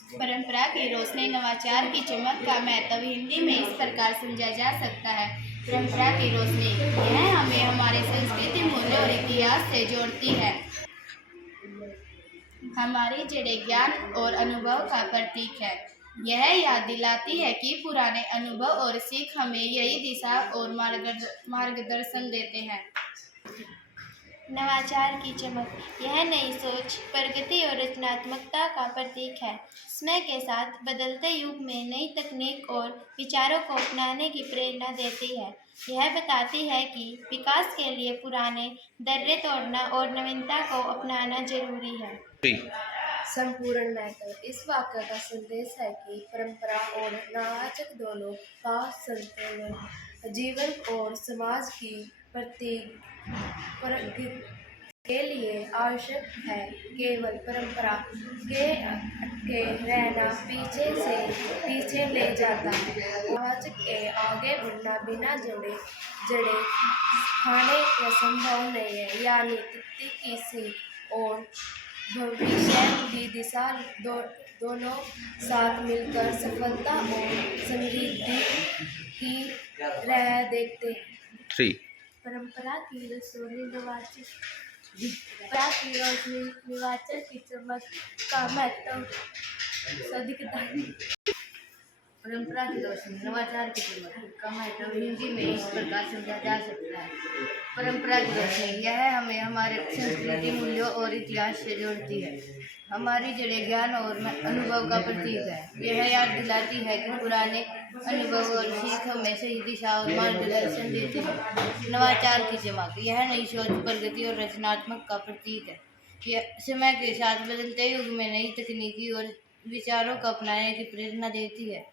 परंपरा की रोशनी नवाचार की चमक का महत्व हिंदी में इस प्रकार समझा जा सकता है। परंपरा की रोशनी यह हमें हमारे संस्कृति, मूल्य और इतिहास से जोड़ती है। हमारी जड़ें ज्ञान और अनुभव का प्रतीक है। यह याद दिलाती है कि पुराने अनुभव और सीख हमें यही दिशा और मार्गदर्शन देते हैं। नवाचार की चमक यह नई सोच, प्रगति और रचनात्मकता का प्रतीक है। समय के साथ बदलते युग में नई तकनीक और विचारों को अपनाने की प्रेरणा देती है। यह बताती है कि विकास के लिए पुराने दर्रे तोड़ना और नवीनता को अपनाना जरूरी है। संपूर्ण महत्व इस वाक्य का संदेश है कि परंपरा और नवाचार दोनों का संतुलन जीवन और समाज की प्रगति के लिए आवश्यक है। केवल परंपरा के अटके रहना पीछे ले जाता है। नवाचार के आगे बढ़ना बिना जड़े खाने का संभव नहीं है। यानी तृप्ति की सीख और भविष्य की दिशा दोनों साथ मिलकर सफलता और समृद्धि की राह देखते हैं। परंपरा की रोशनी नवाचार की चमक का महत्व सदिखता है। परंपरा की रोशनी नवाचार की चमक का महत्व हिंदी में इस प्रकार समझा जा सकता है। परंपरा की रोशनी यह हमें हमारे संस्कृति, मूल्यों और इतिहास से जोड़ती है। हमारी जड़ें ज्ञान और अनुभव का प्रतीक है। यह याद दिलाती है कि पुराने अनुभव और सीख हमें सही दिशा और मार्गदर्शन देते हैं। नवाचार की चमक यह नई सोच, प्रगति और रचनात्मक का प्रतीक है। यह समय के साथ बदलते युग में नई तकनीकी और विचारों को अपनाने की प्रेरणा देती है।